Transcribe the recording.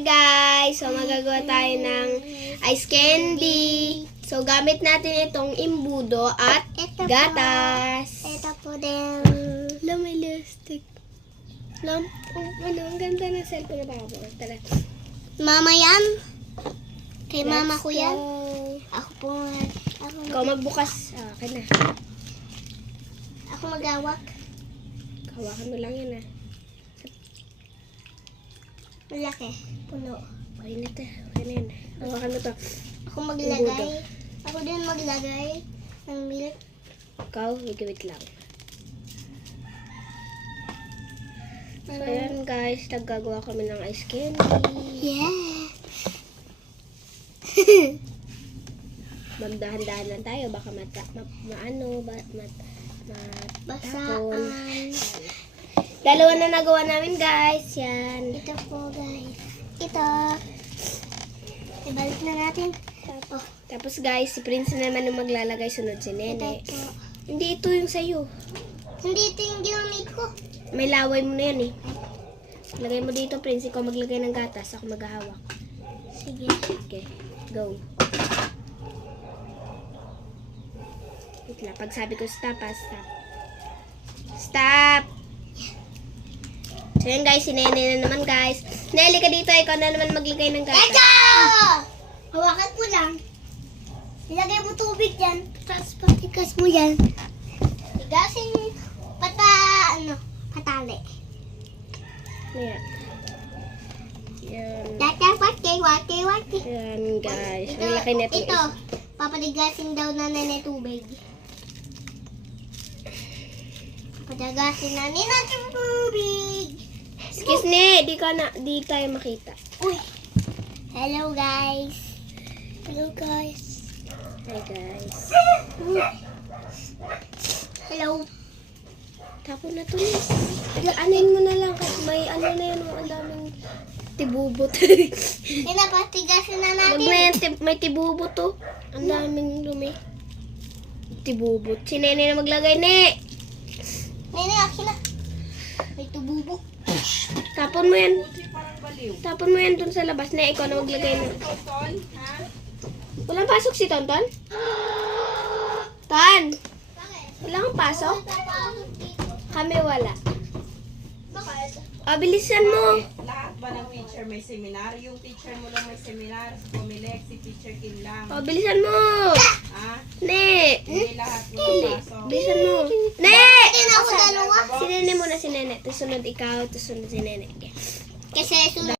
Hi guys! So magagawa tayo ng ice candy. So gamit natin itong imbudo at gatas. Ito po din. May lipstick. Ang ganda ng cellphone na baka po. Tara. Mama yan. Kay mama Let's ko yan. go. Ako po. Ikaw magbukas. Akin na. Ako magawak. Hawakan mo lang yan Malaki. Puno. Okay na ito. Okay na yan. Hawakan mo to. Ako maglagay. Ako din maglagay ng milk. Ikaw, wait lang. So ayan guys, naggagawa kami ng ice candy. Yeah. Magdahan-dahan lang tayo, baka matapon. Basaan. Dalawa na nagawa namin guys, yan. Ito po guys. Ito. Ibalik na natin. Tapos guys, si Prince naman yung maglalagay, sunod si Nene. Ito po. Hindi ito yung sa'yo. Hindi ito yung ginamit ko. May laway mo na yan eh. Lagay mo dito Prince, ikaw maglagay ng gatas, ako maghahawak. Sige. Okay, go. Wait lang, pag sabi ko stop, stop. Stop! So yan guys, si Nene na naman guys. Nelly ka dito, ikaw na naman maglagay ng gatas. Ito! Hawakan mo lang. Ilagay mo tubig dyan. Tapos patigas mo yan. Tigasin patali. Ayan. Yan. Wati. Yan guys. Ang laki na Ito. Papatigasin daw na nene tubig. Papatigasin na nene tubig. Excuse me, di tayo makita. Uy. Hello guys. Hi guys. Hello. Tapon na to Liz. Anin mo na lang kasi may ano na yun, ang daming tibubot. Pinapatigasin na natin. May tibubot to. Ang daming dumi. Tibubot. Si Nene na maglagay, Ne. Nene, akin na. May tububo. Tapon mo yan. Tapon mo yan dun sa labas. Ne, ikaw na maglagay na. Walang pasok si Tonton? Ton! Walang pasok? Kami wala. Bilisan mo. Lahat ba ng teacher may seminar? Yung teacher mo lang may seminar. Pumilik, si teacher Kim lang. Bilisan mo. Ha? Ne. Hindi lahat mo pasok. Bilisan mo. Ne! Hindi na ako dalawa. Si Nene muna, si Nene. Tapos sunod ikaw, tapos sunod si Nene. Okay. Kasi sunod.